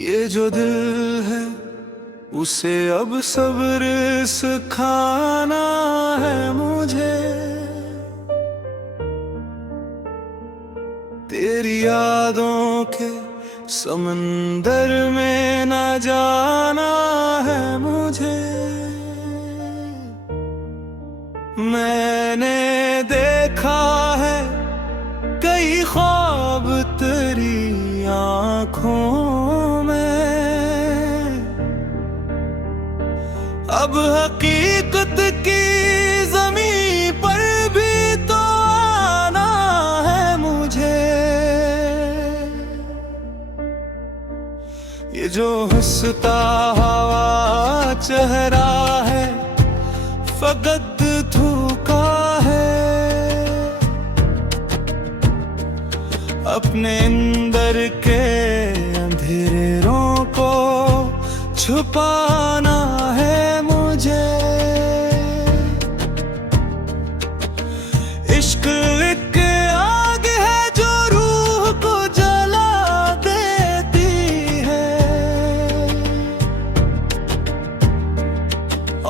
ये जो दिल है उसे अब सब्र सिखाना है मुझे। तेरी यादों के समंदर में न जाना है मुझे। मैंने देखा है कई ख्वाब तेरी आँखों में, अब हकीकत की ज़मीं पर भी तो आना है मुझे। ये जो हंसता हुआ चेहरा है फकत धोखा है, अपने अंदर के अंधेरों को छुपाना है मुझे। इश्क एक आग है जो रूह को जला देती है,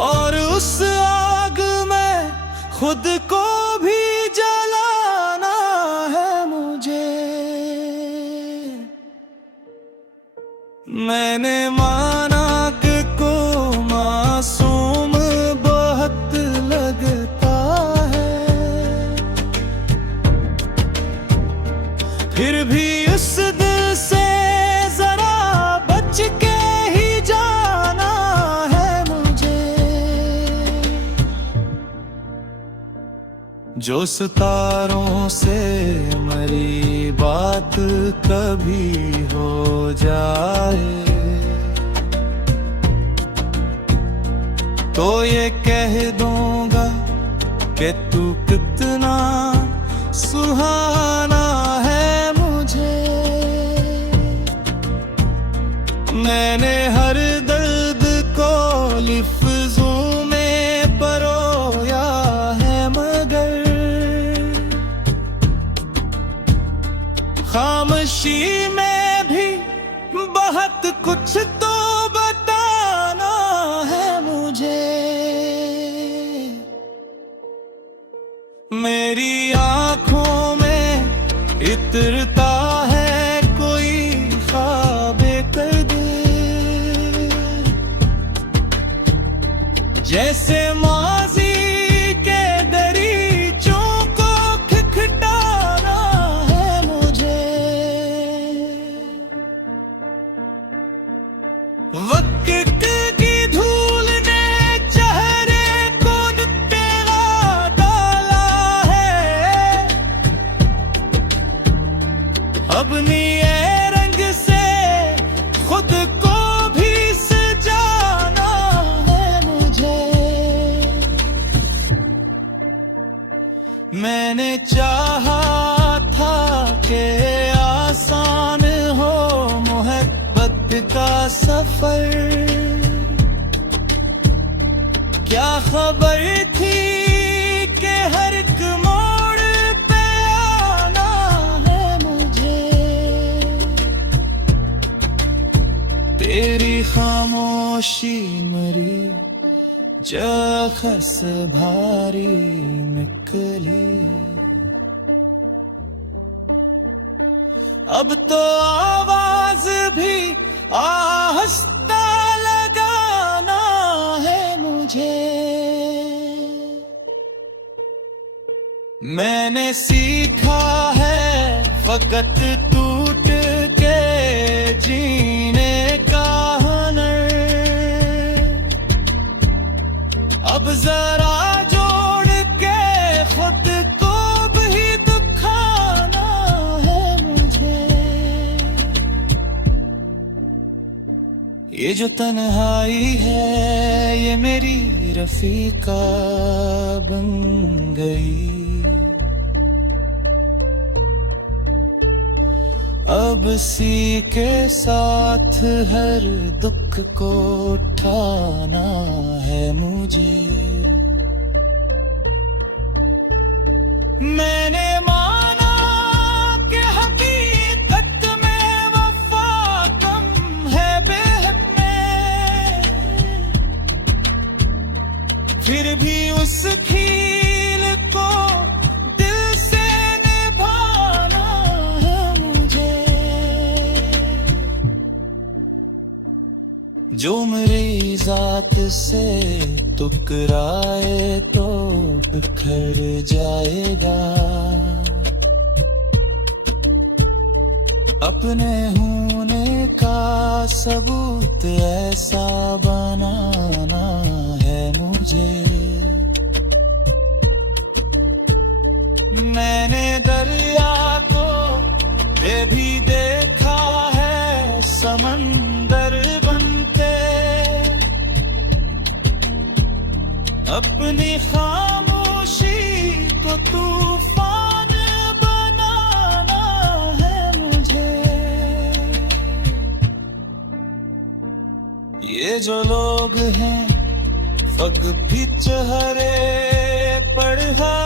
और उस आग में खुद को भी जलाना है मुझे। मैंने माना कि को मासूम बहुत लगता है, फिर भी उस दिल से जरा बच के ही जाना है मुझे। जो सितारों से मरी बात कभी हो जाए तो ये कह दूंगा कि तू कितना सुहाना है मुझे। मैंने हर दर्द को लफ्ज़ों में परोया है, मगर खामोशी में भी बहुत कुछ तो बताना है मुझे। मेरी आँखों में इतरता है कोई ख्वाबे कर दे, जैसे माजी के दरीचों को खिखटाना है मुझे। वक्त की धूल ने चेहरे को तेरा डाला है, अपनी रंग से खुद को भी सजाना है मुझे। मैंने चाहा था कि आसान हो मोहब्बत का सफर, क्या खबर थी कि हर एक मोड़ पे आना है मुझे। तेरी खामोशी मरी जख्स भारी निकली, अब तो आवाज भी आहिस्ता लगाना है मुझे। मैंने सीखा है फकत टूट के जीने का हुनर, अब जरा जोड़ के खुद को भी दुखाना है मुझे। ये जो तन्हाई है ये मेरी रफीका बन गई, अब सी के साथ हर दुख को उठाना है मुझे। मैंने माना कि हकीकत में वफा कम है फिर भी उस खील को दिल से निभाना है मुझे। जो मेरी जात से टकराए तो बिखर जाएगा, अपने होने का सबूत ऐसा बनाना है मुझे। मैंने दरिया को ये भी देखा है समंदर बनते, अपनी खामोशी को तूफान बनाना है मुझे। ये जो लोग हैं फग भी चेहरे पढ़ा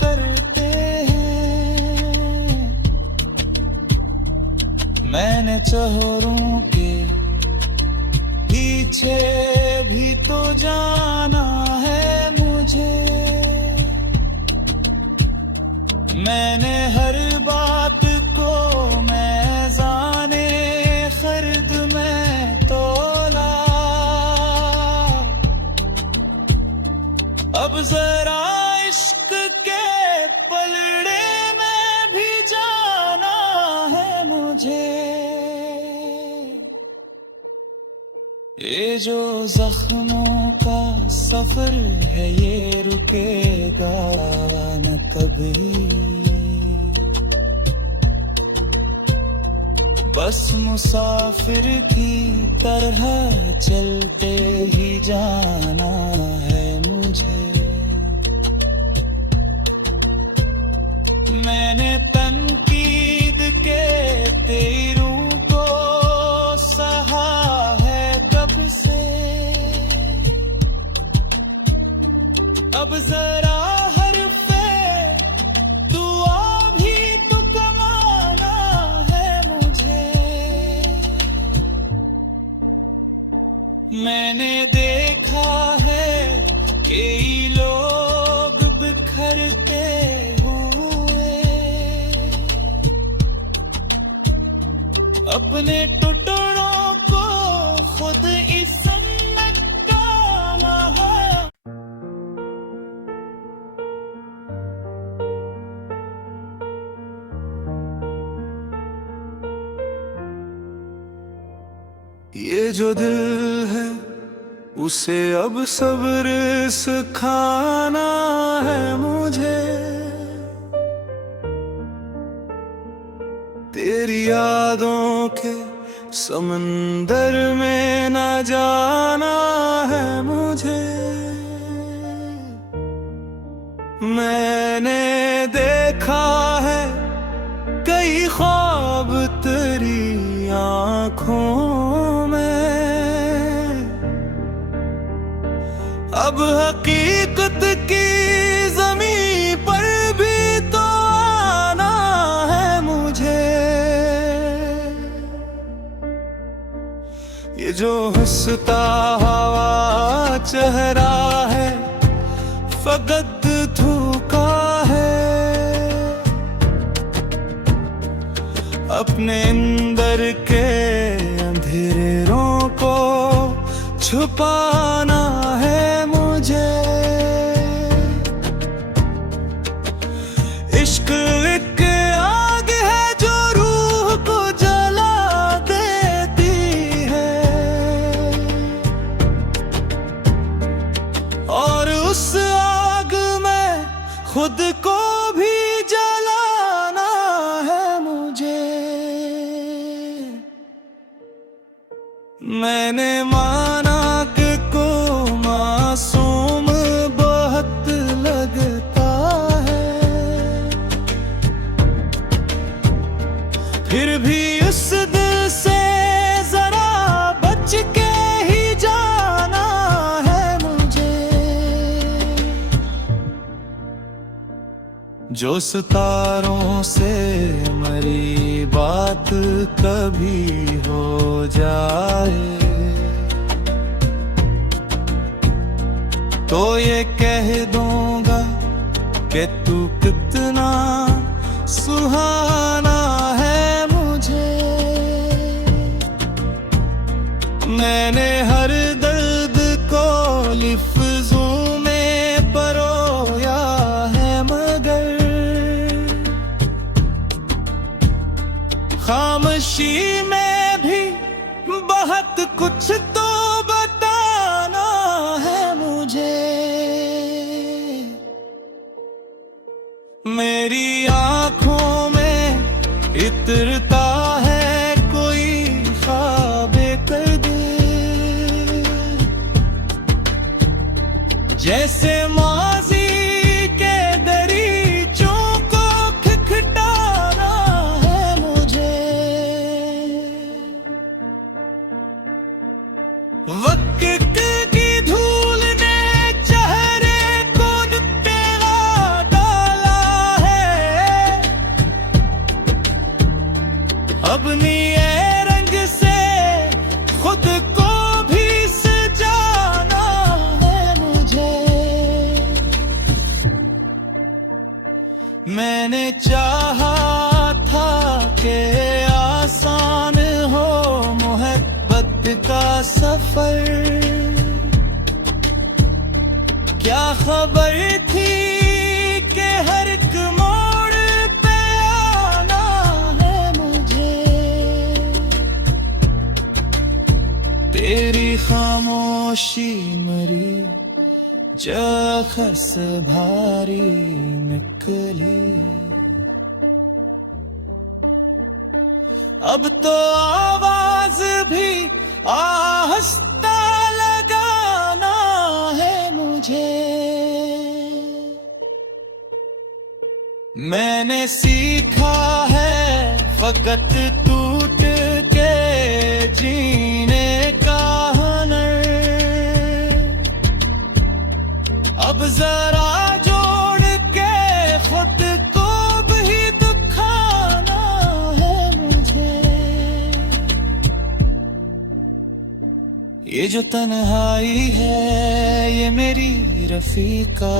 करते हैं, मैंने चेहरों के पीछे भी तो जाना है मुझे। मैंने हर बात को मैज़ाने खर्द में तोला, अब जरा इश्क के पलड़े में भी जाना है मुझे। ये जो जख्मों का सफर है ये रुकेगा न कभी, बस मुसाफिर की तरह चलते ही जाना है मुझे। मैंने तनकीद के तीरों को सहा है कब से, अब जरा हरफे दुआ भी तो कमाना है मुझे। मैंने देखा है कई लोग बिखरते हुए, अपने टुकड़ों को खुद इस ये जो दिल है उसे अब सब्र सिखाना है मुझे। तेरी यादों के समंदर में न जाना है मुझे। मैंने देखा है कई ख्वाब तेरी आँखों में, अब हकीकत की ज़मीं पर भी तो आना है मुझे। ये जो हंसता हुआ चेहरा है फकत धोखा है, अपने अंदर के अंधेरों को छुपाना है मुझे। इश्क एक आग है जो रूह को जला देती है, और उस आग में खुद को भी जलाना है मुझे। मैंने माना कि को मासूम बहुत लगता है, फिर भी उस दिल से जरा बच के ही जाना है मुझे। जो सितारों से मरी बात कभी हो जाए, तो ये कह दूंगा कि तू कितना सुहाना है मुझे। मैंने हर दर्द को लफ्ज़ों में परोया है, मगर खामोशी में भी बहुत कुछ तो बताना है मुझे। मेरी आंखों में इतरता है कोई ख्वाबे कर दे, जैसे माजी के दरीचों को खटखटाना है मुझे। वक्त की धूल ने चेहरे को तेरा डाला है, अपनी रंग से खुद को भी सजाना है मुझे। मैंने चाहा था कि आसान हो मोहब्बत का सफर, क्या खबर थी कि हर एक मोड़ पे आना है मुझे। तेरी खामोशी मरी जखस भारी निकली, अब तो आवाज भी आहिस्ता लगाना है मुझे। मैंने सीखा है फकत टूट के जीने का हुनर, अब जरा जोड़ के खुद को भी दुखाना है मुझे। ये जो तन्हाई है ये मेरी रफीका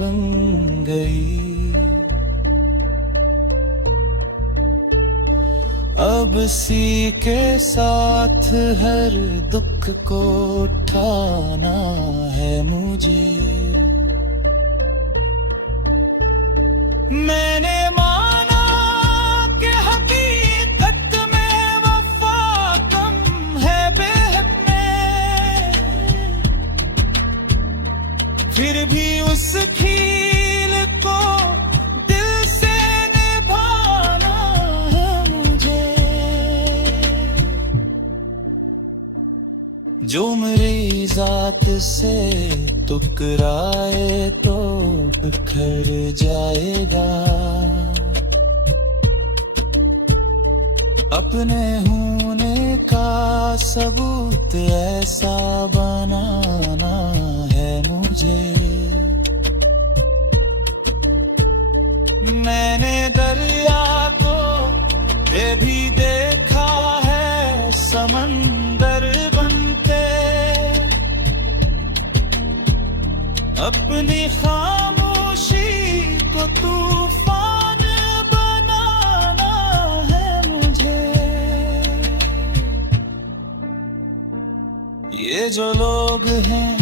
बन गई, अब सी के साथ हर दुख को उठाना है मुझे। मैंने माना कि हकीकत में वफा कम है बेहद में, फिर भी उस खील को दिल से निभाना है मुझे। जो मेरी जात से टकराए तो बिखर जाएगा, अपने होने का सबूत ऐसा बनाना है मुझे। मैंने दरिया को ये भी देखा है समंदर बनते, अपनी खामोशी को तूफान बनाना है मुझे। ये जो लोग हैं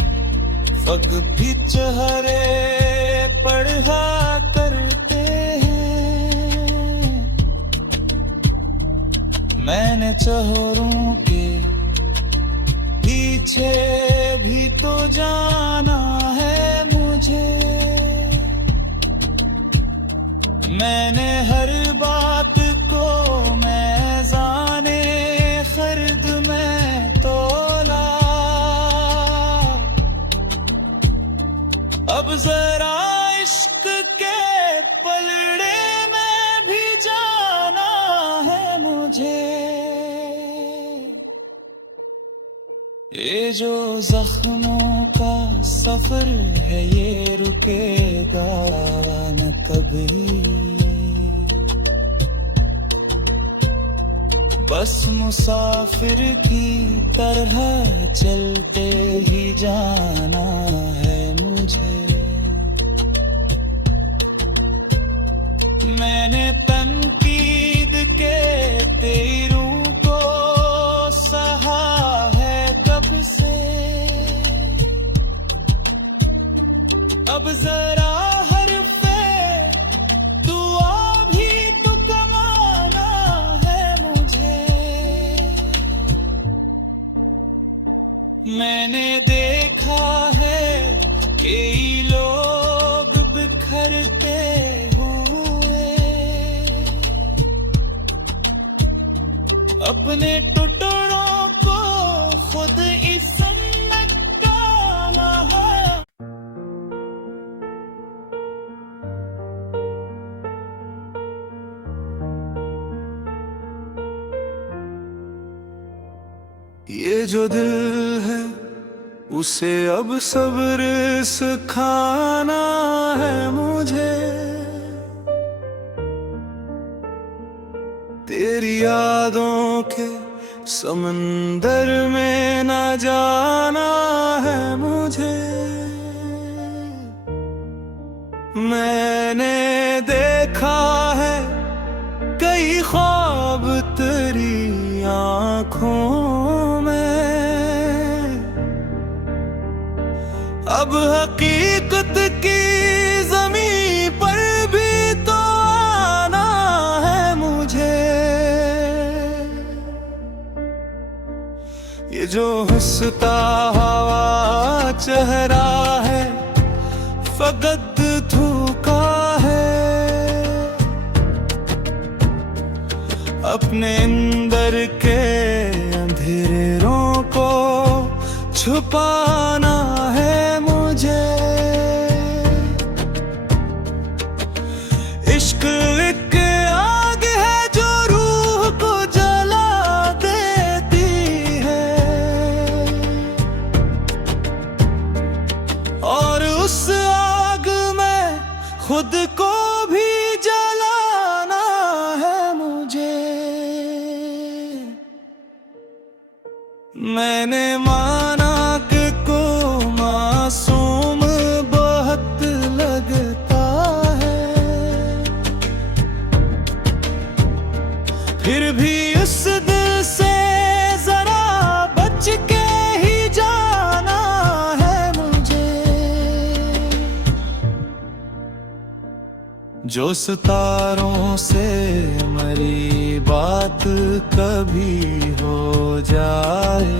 फग भी चेहरे पढ़ा करते हैं, मैंने चेहरों के पीछे भी तो जाना है मुझे। मैंने हर बात को मैज़ाने खर्द में तोला, अब जरा इश्क के पलड़े में भी जाना है मुझे। ये जो जख्मों का सफर है ये रुकेगा न कभी, बस मुसाफिर की तरह चलते ही जाना अब जरा हरफे दुआ भी तो कमाना है मुझे। मैंने देखा है कई लोग बिखरते हुए, अपने टुकड़ों को खुद इसमें डाला है। ये जो दिल है उसे अब सब्र सिखाना है मुझे। तेरी यादों के समंदर में न जाना है मुझे। मैंने देखा है कई ख्वाब तेरी आँखों में, अब हकीकत की ज़मीं पर भी तो आना है मुझे। ये जो हंसता हुआ चेहरा है फकत धोखा है, अपने अंदर के अंधेरों को छुपाना है मुझे। इश्क एक आग है जो रूह को जला देती है, और उस आग में खुद को भी जलाना है मुझे। मैंने माना कि को मासूम बहुत लगता है, फिर भी उस दिल से जरा बच के ही जाना है मुझे। जो सितारों से मरी बात कभी हो जाए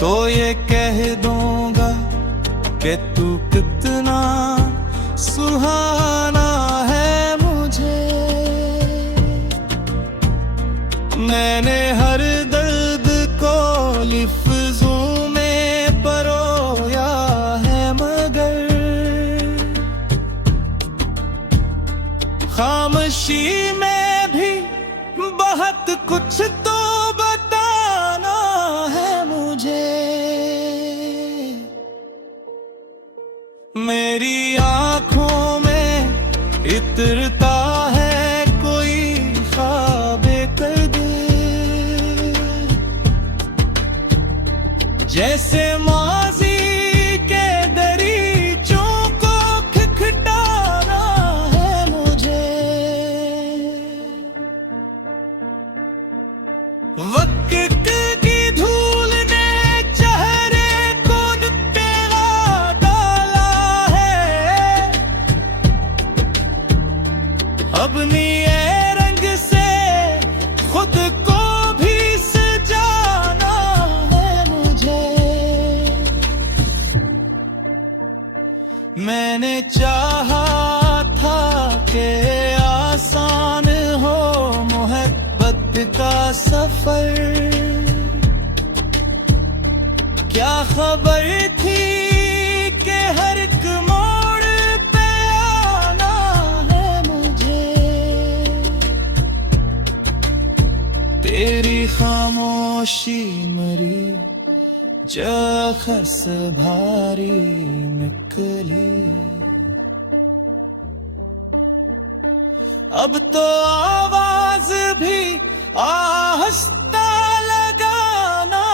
तो ये कह दूंगा कि तू कितना सुहाना है मुझे। मैंने हर दर्द को लफ्ज़ों में परोया है, मगर खामोशी में भी बहुत कुछ तो बताना है मुझे। मेरी आँखों में इतरता है कोई ख्वाबे कद, जैसे माजी के दरीचों को खिखटाना है मुझे। वक्त की धूल ने चेहरे को तेरा डाला है, अपनी रंग से खुद को भी सजाना है मुझे। मैंने चाहा था कि आसान हो मोहब्बत का सफर, क्या खबर थी कि हर एक मोड़ पे आना है मुझे। तेरी खामोशी मरी जखस भारी निकली, अब तो आवाज भी आहिस्ता लगाना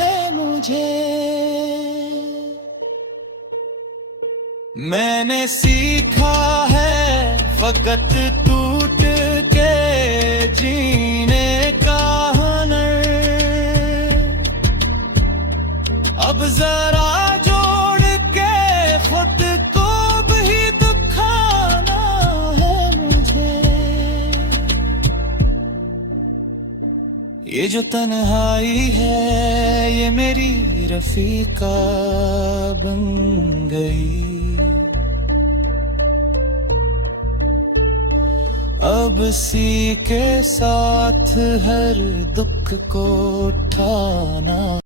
है मुझे। मैंने सीखा है फकत टूट के जीने का हुनर, अब जरा जोड़ के खुद को भी दुखाना है मुझे। ये जो तन्हाई है ये मेरी रफीका बन गई। अब सी के साथ हर दुख को उठाना